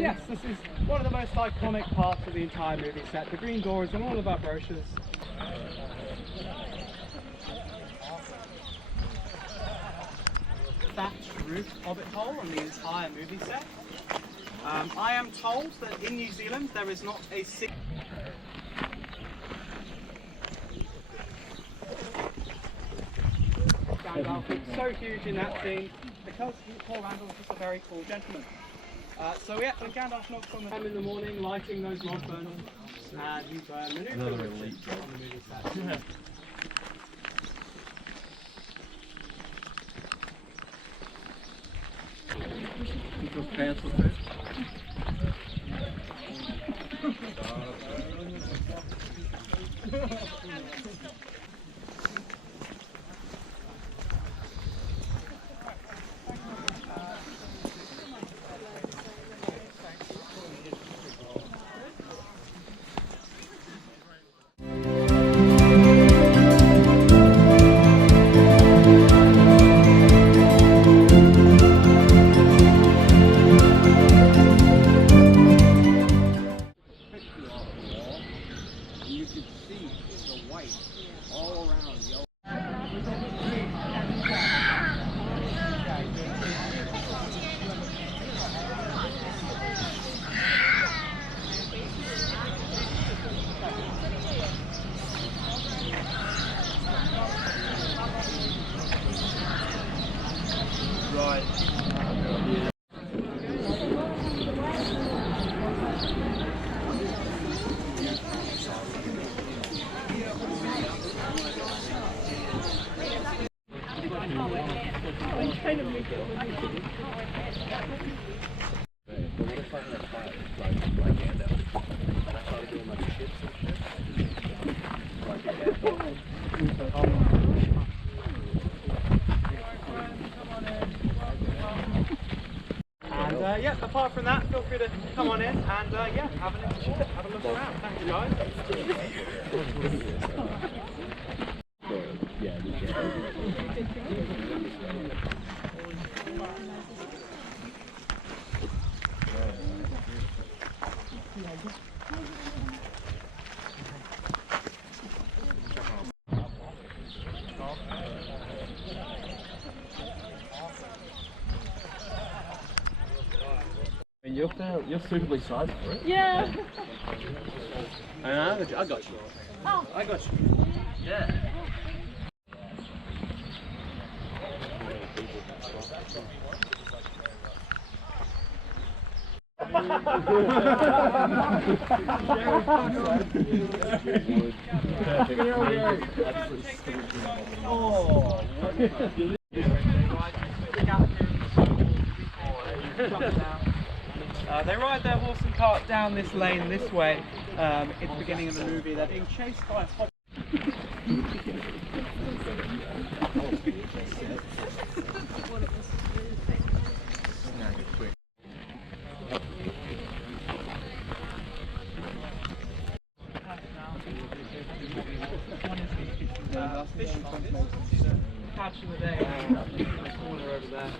yes, this is one of the most iconic parts of the entire movie set. The green door is in all of our brochures. Thatched roof Hobbit hole on the entire movie set. I am told that in New Zealand there is not a single... Gandalf was so huge in that scene because Paul Randall was just a very cool gentleman. So yeah, when Gandalf knocks on the door in the morning, lighting those log burners, and you burn the nuclear on the movie set. People's pants will fit. And yeah, apart from that, feel free to come on in and yeah, have a look around. Thank you guys. You're suitably sized for it. Yeah. I got you. Oh. I got you. Yeah. They ride their horse and cart down this lane this way at the beginning of the movie. They're being chased by a hobbit. Catch of the day in the corner over there.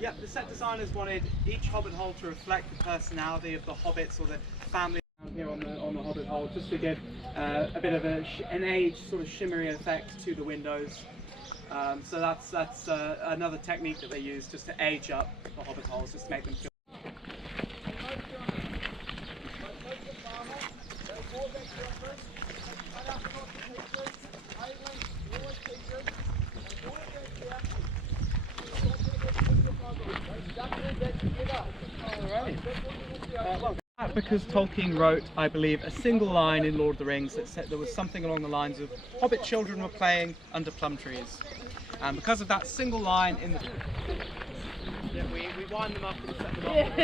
Yeah, the set designers wanted each Hobbit hole to reflect the personality of the hobbits or the family down here on the Hobbit hole, just to give a bit of an aged sort of shimmery effect to the windows. So that's another technique that they use just to age up the Hobbit holes, just to make them feel. Because Tolkien wrote, I believe, a single line in Lord of the Rings that said there was something along the lines of Hobbit children were playing under plum trees. And because of that single line in the... Yeah, we wind them up and set them up.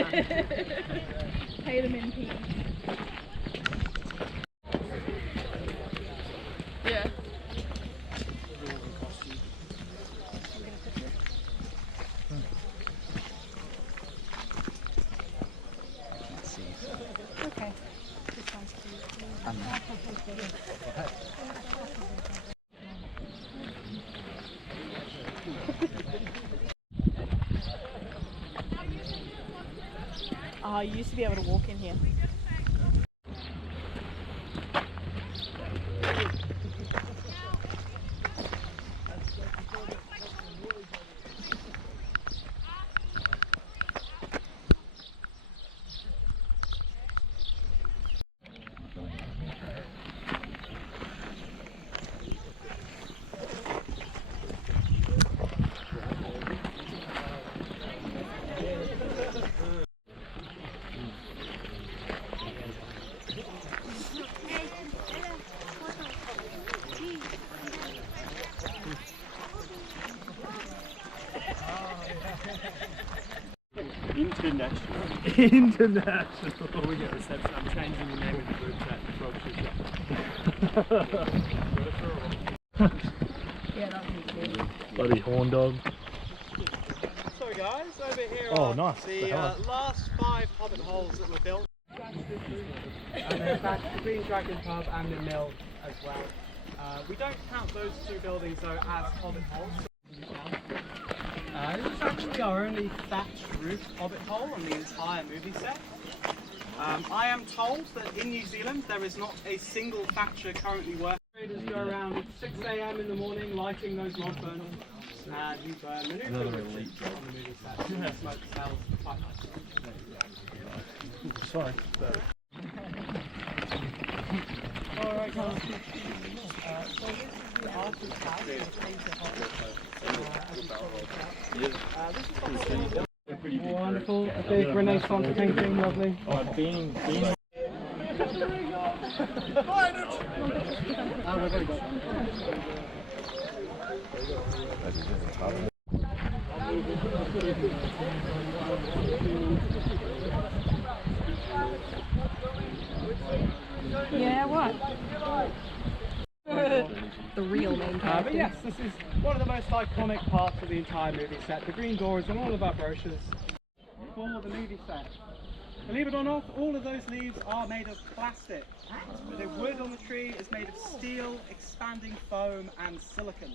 Pay them in peace. Yeah. Okay. This one's Oh, you used to be able to walk in here. International. We get reception. I'm changing the name of the group chat to Yeah, that would be cool. Bloody horn dog. So guys, over here Oh, are nice. the last 5 Hobbit holes that were built. And then back the Green Dragon pub and the mill as well. We don't count those 2 buildings though as Hobbit holes. This is actually our only thatched roof Hobbit hole on the entire movie set. I am told that in New Zealand there is not a single thatcher currently working. Traders go around at 6 AM in the morning lighting those log burners and you burn maneuver on the movie set. Smoke smells quite nice. Sorry. Alright guys. So this is the artist's house, the painter Hobbit. Wonderful, a big Renaissance painting, lovely. Oh, being. Yeah, what? The real main character. But yes, this is one of the most iconic parts of the entire movie set. The green door is on all of our brochures for the movie set. Believe it or not, all of those leaves are made of plastic. The wood on the tree is made of steel, expanding foam and silicon.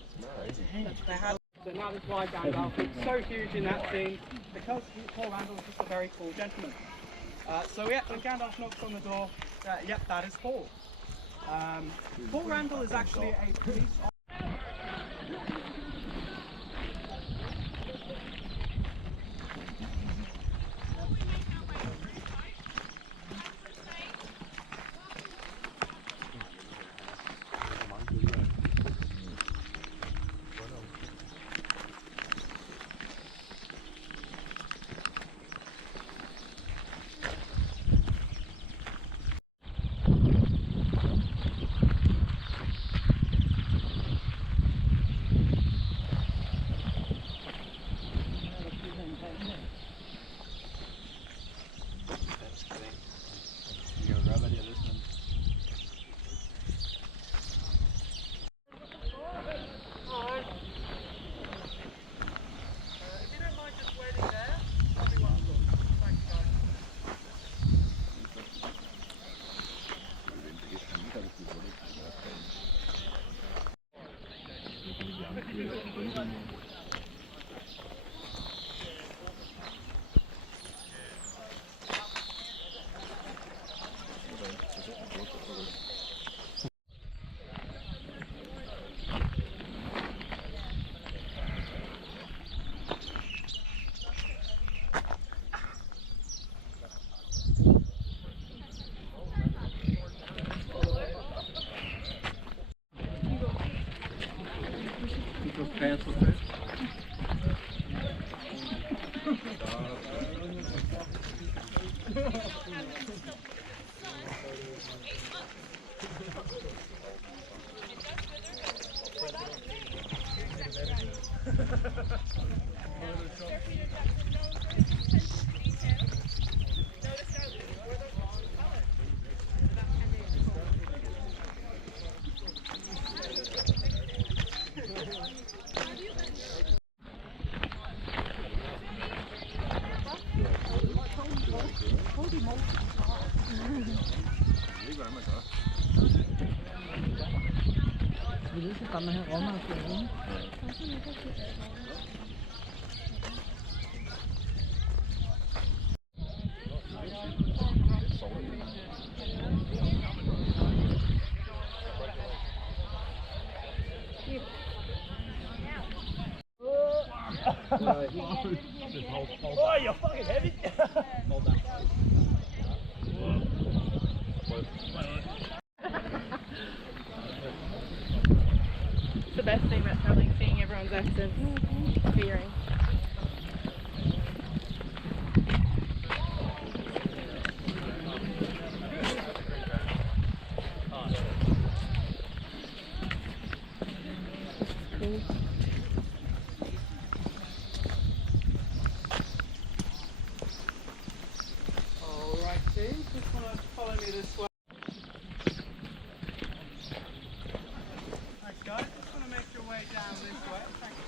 So now this is why Gandalf is so huge in that scene, because Paul Randall is just a very cool gentleman. So yeah, when Gandalf knocks on the door, yep, that is Paul. Paul Randall is actually a police officer. Cancel it. see. Just want to follow me this way. Thanks, guys. Just want to make your way down this way. Thank you.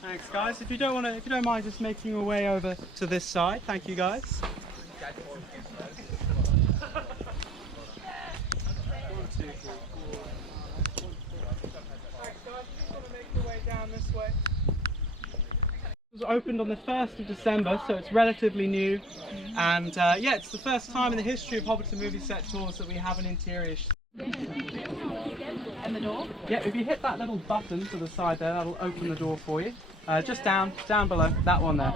Thanks, guys. If you don't mind just making your way over to this side, thank you, guys. 1, 2, 3, 4. Thanks, guys. Just want to make your way down this way. It was opened on the 1st of December, so it's relatively new. And yeah, it's the first time in the history of Hobbiton Movie Set tours that we have an interior. And the door? Yeah, if you hit that little button to the side there, that'll open the door for you. Just down below, that one there.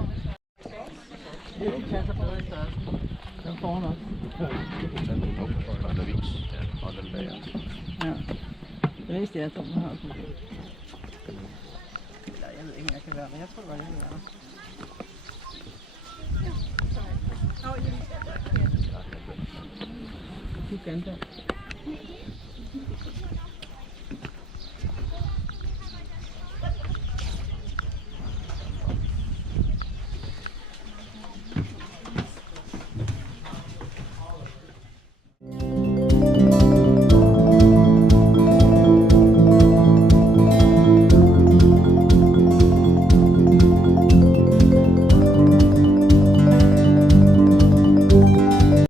Oh, you